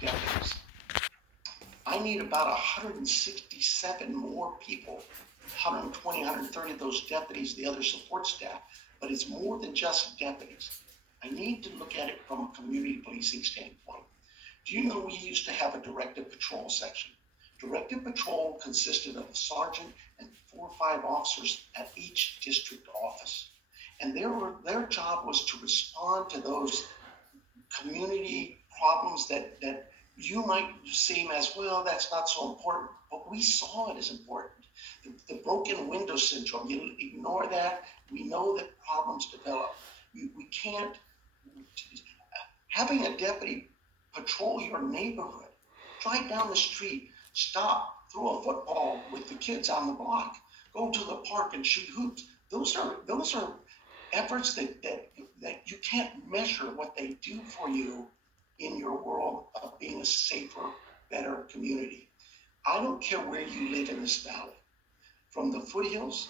deputies. I need about 167 more people, 120, 130 of those deputies, the other support staff, but it's more than just deputies. I need to look at it from a community policing standpoint. Do you know we used to have a directive patrol section? Directive patrol consisted of a sergeant and 4 or 5 officers at each district office. And their job was to respond to those community problems that you might seem as, well, that's not so important, but we saw it as important. The broken window syndrome, you ignore that, we know that problems develop. We can't, having a deputy patrol your neighborhood, drive down the street, stop, throw a football with the kids on the block, go to the park and shoot hoops. Those are efforts that you can't measure what they do for you in your world of being a safer, better community. I don't care where you live in this valley, from the foothills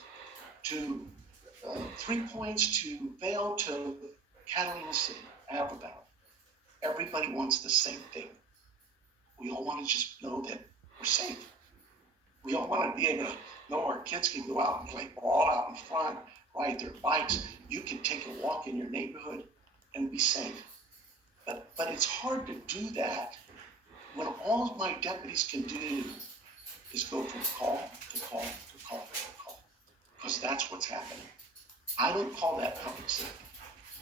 to 3 Points to Vail to Catalina City, Apple Valley. Everybody wants the same thing. We all want to just know that we're safe. We all want to be able to know our kids can go out and play ball out in front, ride their bikes. You can take a walk in your neighborhood and be safe. But it's hard to do that when all my deputies can do is go from call to call to call to call, because that's what's happening. I don't call that public safety.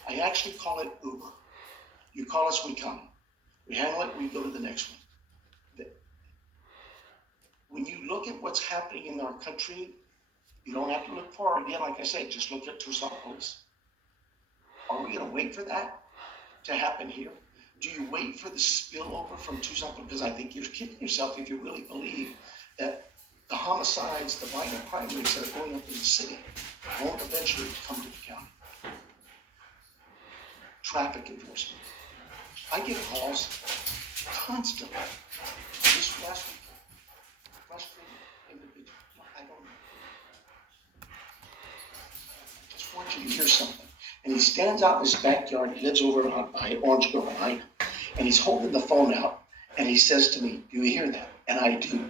I actually call it Uber. You call us, we come. We handle it, we go to the next one. When you look at what's happening in our country, you don't have to look far. Again, like I said, just look at Tucson Police. Are we going to wait for that to happen here? Do you wait for the spillover from Tucson? Because I think you're kidding yourself if you really believe that the homicides, the violent crime rates that are going up in the city won't eventually come to the county. Traffic enforcement. I get calls constantly. This last week, frustrated individual. I don't know. I just want you to hear something. And he stands out in his backyard. He lives over by Orange Grove behind him. And he's holding the phone out. And he says to me, do you hear that? And I do.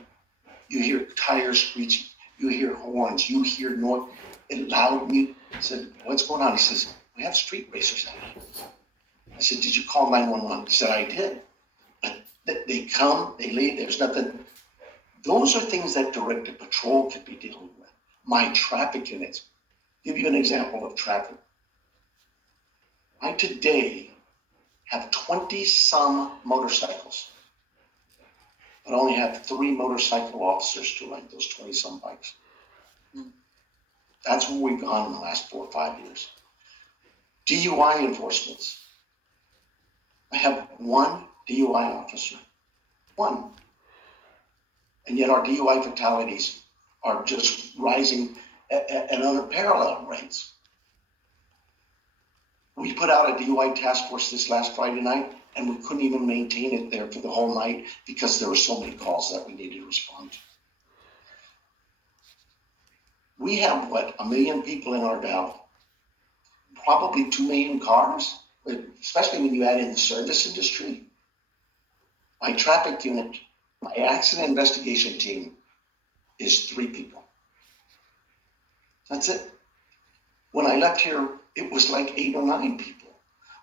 You hear tires screeching. You hear horns. You hear noise. It loud music. I said, what's going on? He says, we have street racers out here. I said, did you call 911? He said, I did. But they come, they leave, there's nothing. Those are things that directed patrol could be dealing with. My traffic units. Give you an example of traffic. I today have 20-some motorcycles, but only have 3 motorcycle officers to ride those 20-some bikes. That's where we've gone in the last 4 or 5 years. DUI enforcements. I have 1 DUI officer. 1. And yet our DUI fatalities are just rising at unparalleled rates. We put out a DUI task force this last Friday night, and we couldn't even maintain it there for the whole night because there were so many calls that we needed to respond to. We have, 1 million people in our valley? Probably 2 million cars, especially when you add in the service industry. My traffic unit, my accident investigation team is 3 people. That's it. When I left here, it was like 8 or 9 people.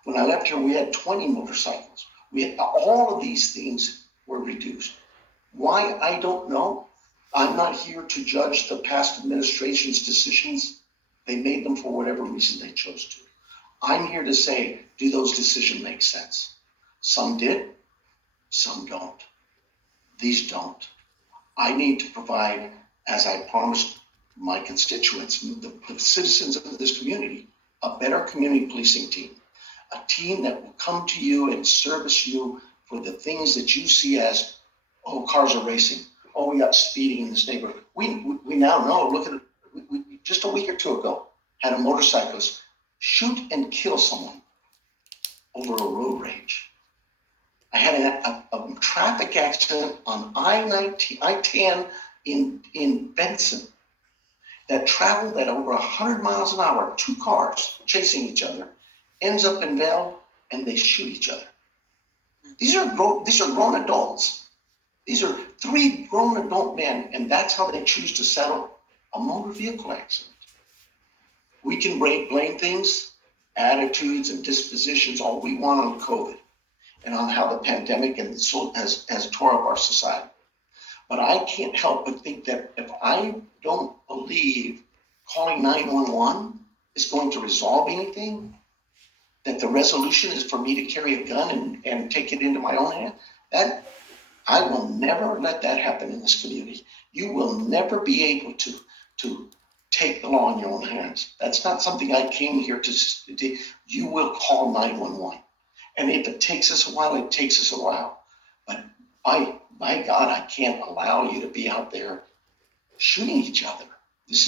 When I left here, we had 20 motorcycles. We had, all of these things were reduced. Why? I don't know. I'm not here to judge the past administration's decisions. They made them for whatever reason they chose to. I'm here to say, do those decisions make sense? Some did, some don't. These don't. I need to provide, as I promised my constituents, the citizens of this community, a better community policing team. A team that will come to you and service you for the things that you see as, oh, cars are racing. Oh, we got speeding in this neighborhood. We now know, look at it, we just a week or 2 ago, had a motorcyclist shoot and kill someone over a road rage. I had a traffic accident on I-10 in Benson that traveled at over 100 miles an hour, 2 cars chasing each other, ends up in Vail, and they shoot each other. These are grown adults. These are 3 grown adult men, and that's how they choose to settle a motor vehicle accident. We can blame things, attitudes, and dispositions all we want on COVID and on how the pandemic and so has tore up our society. But I can't help but think that if I don't believe calling 911 is going to resolve anything, that the resolution is for me to carry a gun and take it into my own hand, that I will never let that happen in this community. You will never be able to take the law in your own hands. That's not something I came here to do. You will call 911. And if it takes us a while, it takes us a while. But by God, I can't allow you to be out there shooting each other. This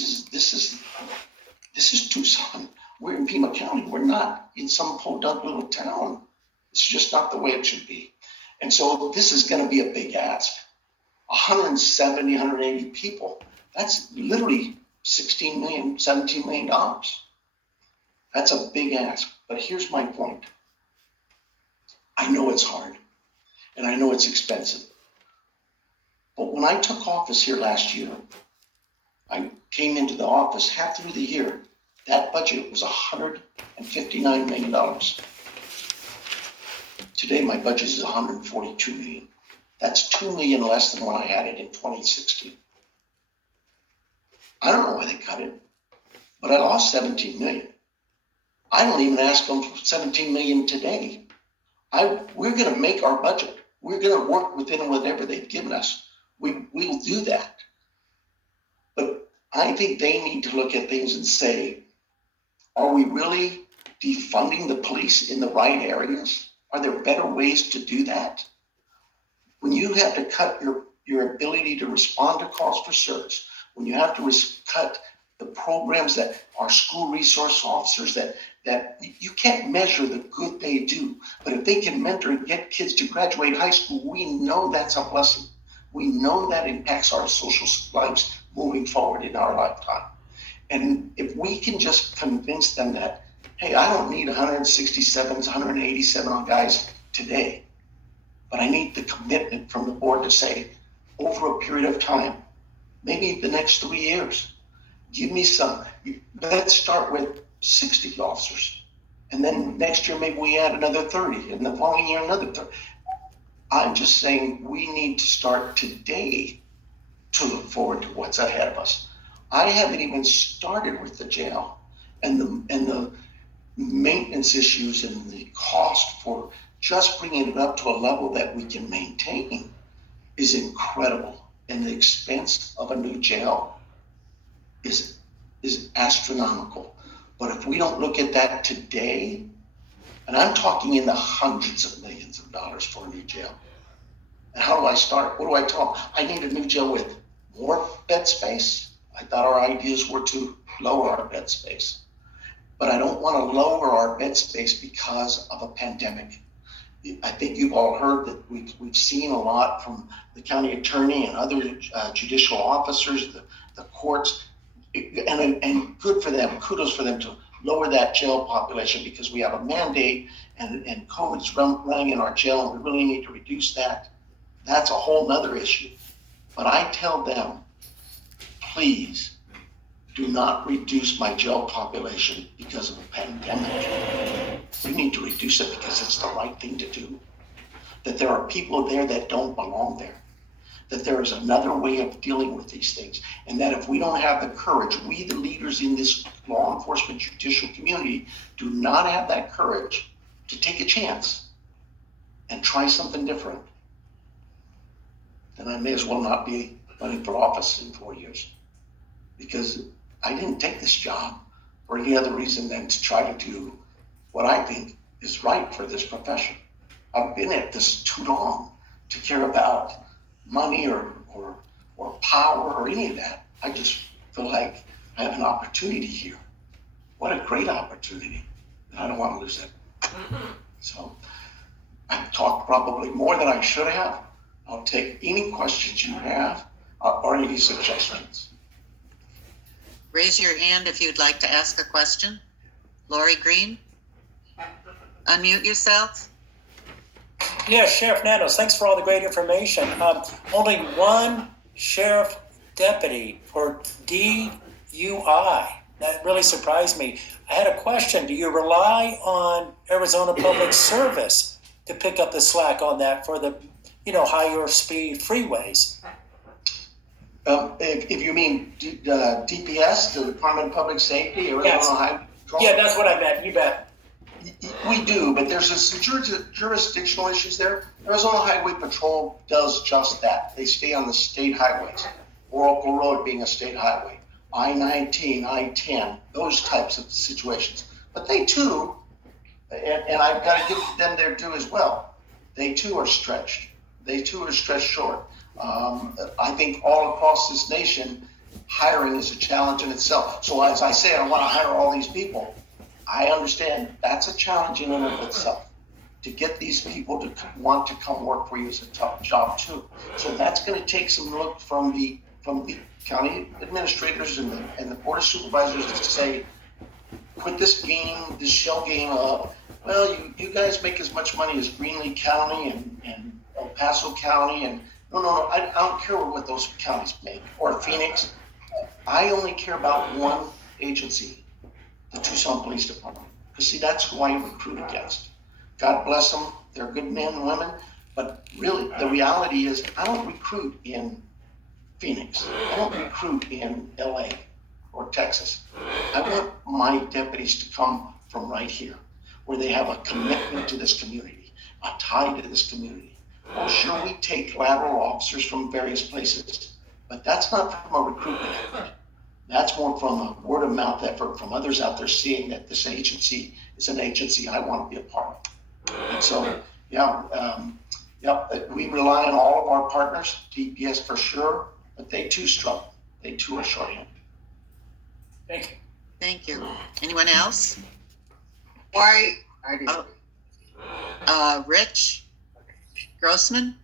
is Tucson. We're in Pima County. We're not in some podunk little town. It's just not the way it should be. And so this is going to be a big ask. 170, 180 people. That's literally $16 million, $17 million. That's a big ask. But here's my point. I know it's hard, and I know it's expensive. But when I took office here last year, I came into the office half through the year. That budget was $159 million. Today, my budget is $142 million. That's $2 million less than when I had it in 2016. I don't know why they cut it, but I lost $17 million. I don't even ask them for $17 million today. We're going to make our budget. We're going to work within whatever they've given us. We will do that. But I think they need to look at things and say, are we really defunding the police in the right areas? Are there better ways to do that? When you have to cut your ability to respond to calls for service, when you have to cut the programs that our school resource officers that you can't measure the good they do, but if they can mentor and get kids to graduate high school, we know that's a blessing. We know that impacts our social lives moving forward in our lifetime. And if we can just convince them that, hey, I don't need 167, 187 guys today, but I need the commitment from the board to say, over a period of time, maybe the next 3 years, give me some. Let's start with 60 officers. And then next year, maybe we add another 30, and the following year, another 30. I'm just saying we need to start today to look forward to what's ahead of us. I haven't even started with the jail and the maintenance issues and the cost for just bringing it up to a level that we can maintain is incredible. And the expense of a new jail is astronomical. But if we don't look at that today, and I'm talking in the hundreds of millions of dollars for a new jail. And how do I start? What do I tell them? I need a new jail with more bed space. I thought our ideas were to lower our bed space. But I don't want to lower our bed space because of a pandemic. I think you've all heard that we've seen a lot from the county attorney and other judicial officers, the courts, and good for them, kudos for them to lower that jail population because we have a mandate and COVID's running in our jail and we really need to reduce that. That's a whole nother issue. But I tell them, please do not reduce my jail population because of a pandemic. We need to reduce it because it's the right thing to do. That there are people there that don't belong there. That there is another way of dealing with these things. And that if we don't have the courage, we the leaders in this law enforcement judicial community do not have that courage to take a chance and try something different, then I may as well not be running for office in 4 years. Because I didn't take this job for any other reason than to try to do what I think is right for this profession. I've been at this too long to care about money or power or any of that. I just feel like I have an opportunity here. What a great opportunity. And I don't want to lose it. So I've talked probably more than I should have. I'll take any questions you have or any suggestions. Raise your hand if you'd like to ask a question. Lori Green, unmute yourself. Yeah, Sheriff Nanos, thanks for all the great information. Only one sheriff deputy for DUI. That really surprised me. I had a question. Do you rely on Arizona Public Service to pick up the slack on that for the, higher speed freeways? If you mean DPS, the Department of Public Safety, Arizona Yes. Highway Patrol? Yeah, that's what I meant. You bet. We do, but there's some jurisdictional issues there. Arizona Highway Patrol does just that. They stay on the state highways. Oracle Road being a state highway, I-19, I-10, those types of situations. But they too, and I've got to give them their due as well, they too are stretched. They too are stretched short. I think all across this nation, hiring is a challenge in itself. So as I say, I want to hire all these people. I understand that's a challenge in and of itself. To get these people to want to come work for you is a tough job too. So that's going to take some look from the county administrators and the board of supervisors to say, quit this game, this shell game of, well, you guys make as much money as Greenlee County and El Paso County, and no, I don't care what those counties make, or Phoenix. I only care about one agency, the Tucson Police Department. Because see, that's who I recruit against. God bless them, they're good men and women, but really the reality is I don't recruit in Phoenix. I don't recruit in LA or Texas. I want my deputies to come from right here, where they have a commitment to this community, a tie to this community. Oh, sure, we take lateral officers from various places, but that's not from a recruitment effort. That's more from a word of mouth effort from others out there seeing that this agency is an agency I want to be a part of. And so, we rely on all of our partners, DPS for sure, but they too struggle. They too are short-handed. Thank you. Thank you. Anyone else? Why, I do. Rich Grossman?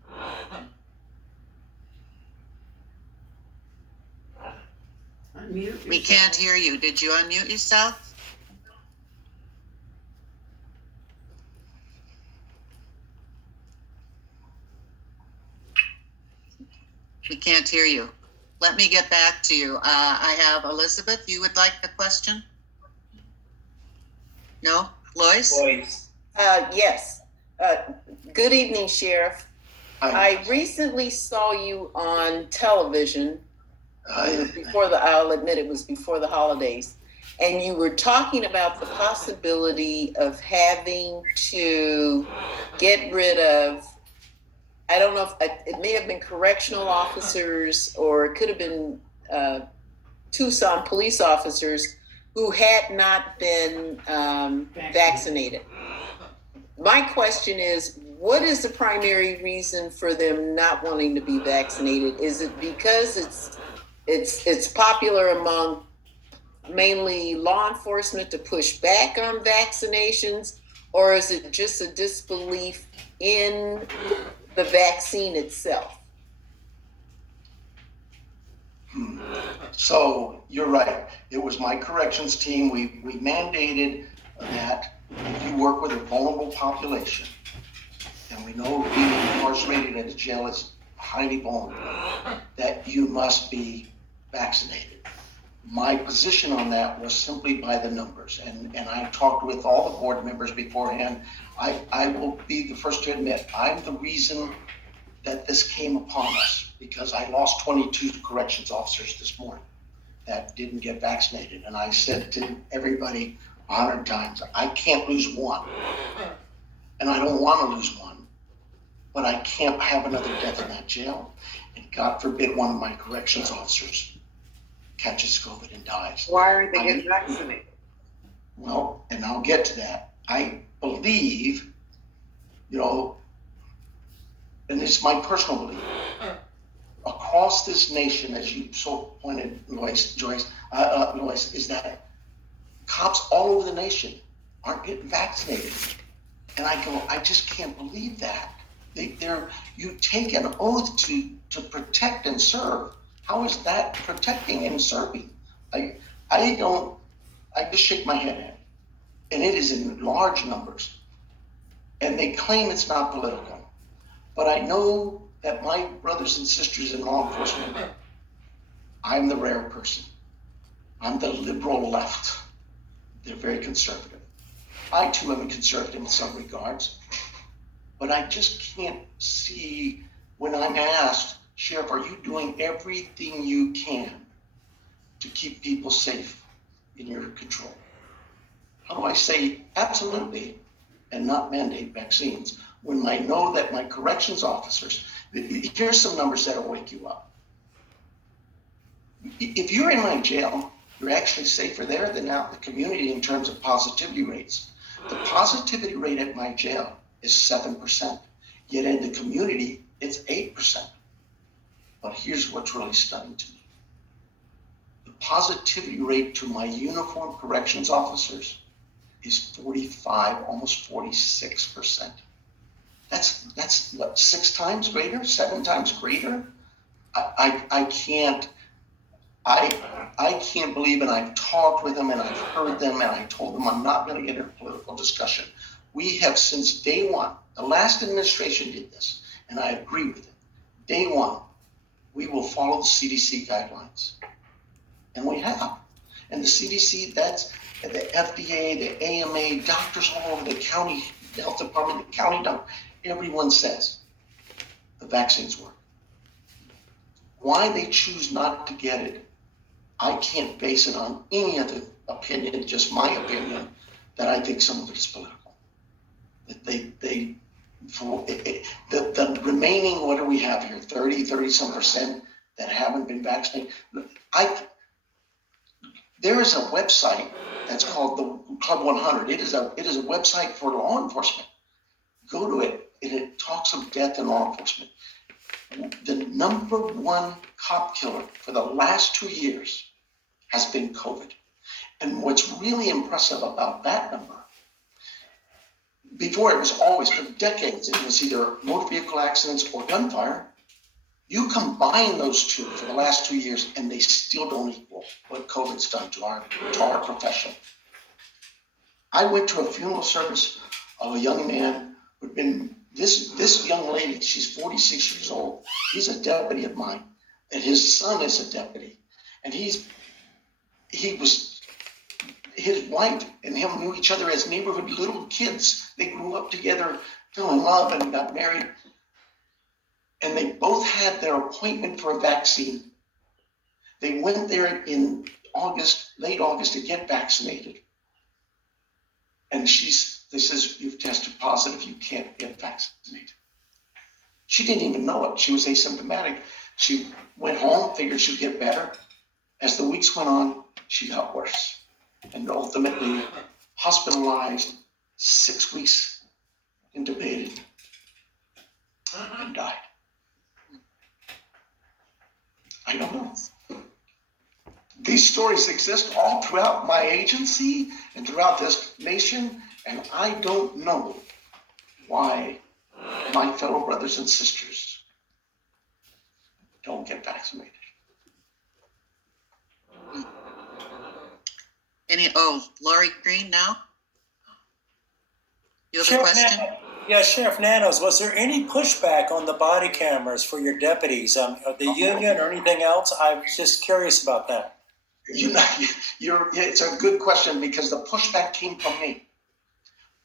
Unmute We yourself. can't hear you. Did you unmute yourself? We can't hear you. Let me get back to you. I have Elizabeth. You would like the question? No? Lois? Yes. Good evening, Sheriff. I recently saw you on television. I'll admit it was before the holidays. And you were talking about the possibility of having to get rid of, I don't know if it may have been correctional officers or it could have been Tucson police officers who had not been vaccinated. My question is, what is the primary reason for them not wanting to be vaccinated? Is it because it's popular among mainly law enforcement to push back on vaccinations, or is it just a disbelief in the vaccine itself? So you're right. It was my corrections team. We mandated that if you work with a vulnerable population, and we know being incarcerated in a jail is highly vulnerable, that you must be vaccinated. My position on that was simply by the numbers, and I talked with all the board members beforehand. I will be the first to admit, I'm the reason that this came upon us, because I lost 22 corrections officers this morning that didn't get vaccinated. And I said to everybody 100 times, I can't lose one. And I don't want to lose one, but I can't have another death in that jail. And God forbid one of my corrections officers catches COVID and dies. Why aren't they getting vaccinated? Well, and I'll get to that. I believe, and it's my personal belief, across this nation, as you so pointed, Lois, is that cops all over the nation aren't getting vaccinated. And I go, I just can't believe that. You take an oath to protect and serve. How is that protecting and serving? I just shake my head at it. And it is in large numbers. and they claim it's not political. But I know that my brothers and sisters in law enforcement, I'm the rare person. I'm the liberal left. They're very conservative. I too am a conservative in some regards, but I just can't see when I'm asked, Sheriff, are you doing everything you can to keep people safe in your control? How do I say absolutely and not mandate vaccines when I know that my corrections officers, here's some numbers that'll wake you up. If you're in my jail, you're actually safer there than out in the community in terms of positivity rates. The positivity rate at my jail is 7%, yet in the community, it's 8%. But here's what's really stunning to me. The positivity rate to my uniformed corrections officers is 45, almost 46%. That's what, 6 times greater, 7 times greater? I can't believe, and I've talked with them and I've heard them and I told them I'm not going to get into a political discussion. We have since day one, the last administration did this, and I agree with it. Day one, we will follow the CDC guidelines. And we have. And the CDC, that's the FDA, the AMA, doctors all over the county health department, the county doctor, everyone says the vaccines work. Why they choose not to get it, I can't base it on any other opinion, just my opinion, that I think some of it's political. That the remaining, what do we have here, 30-some% that haven't been vaccinated? There is a website that's called the Club 100. It is a website for law enforcement. Go to it, and it talks of death in law enforcement. The number one cop killer for the last 2 years has been COVID. And what's really impressive about that number, before it was always, for decades, it was either motor vehicle accidents or gunfire. You combine those two for the last 2 years, and they still don't equal what COVID's done to our profession. I went to a funeral service of a young man who'd been, this young lady, she's 46 years old. He's a deputy of mine, and his son is a deputy. And his wife and him knew each other as neighborhood little kids. They grew up together, fell in love, and got married. And they both had their appointment for a vaccine. They went there in August, late August, to get vaccinated. And they says, you've tested positive, you can't get vaccinated. She didn't even know it. She was asymptomatic. She went home, figured she'd get better. As the weeks went on, she got worse. And ultimately hospitalized, 6 weeks intubated, and died. I don't know. These stories exist all throughout my agency and throughout this nation, and I don't know why my fellow brothers and sisters don't get vaccinated. Lori Green now? You have a Sheriff question? Yeah, Sheriff Nanos, was there any pushback on the body cameras for your deputies, of the union or anything else? I was just curious about that. It's a good question because the pushback came from me.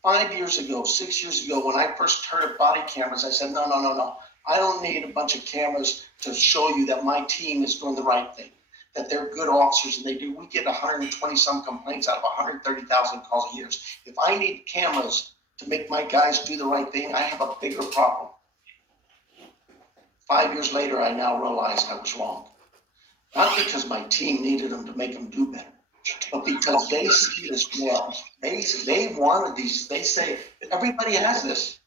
5 years ago, 6 years ago, when I first heard of body cameras, I said, no. I don't need a bunch of cameras to show you that my team is doing the right thing, that they're good officers, and we get 120 some complaints out of 130,000 calls a year. If I need cameras to make my guys do the right thing, I have a bigger problem. 5 years later, I now realize I was wrong. Not because my team needed them to make them do better, but because they see it as well. They wanted these. They say, everybody has this.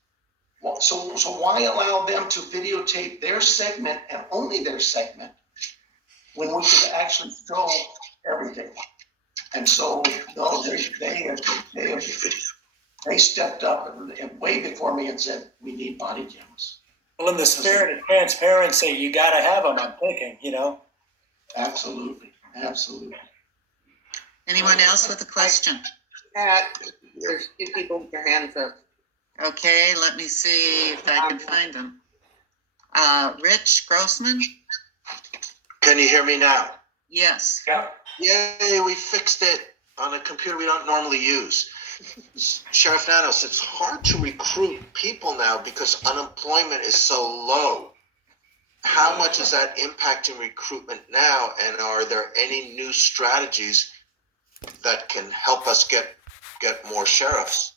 Well, so why allow them to videotape their segment and only their segment when we could actually show everything? And so, no, they stepped up and way before me and said, we need body cameras. Well, in the spirit of transparency, you got to have them, I'm thinking, Absolutely. Anyone else with a question? Pat, there's 2 people with their hands up. Okay, let me see if I can find him. Rich Grossman? Can you hear me now? Yes. Yep. Yay, we fixed it on a computer we don't normally use. Sheriff Nanos, it's hard to recruit people now because unemployment is so low. How much is that impacting recruitment now? And are there any new strategies that can help us get more sheriffs?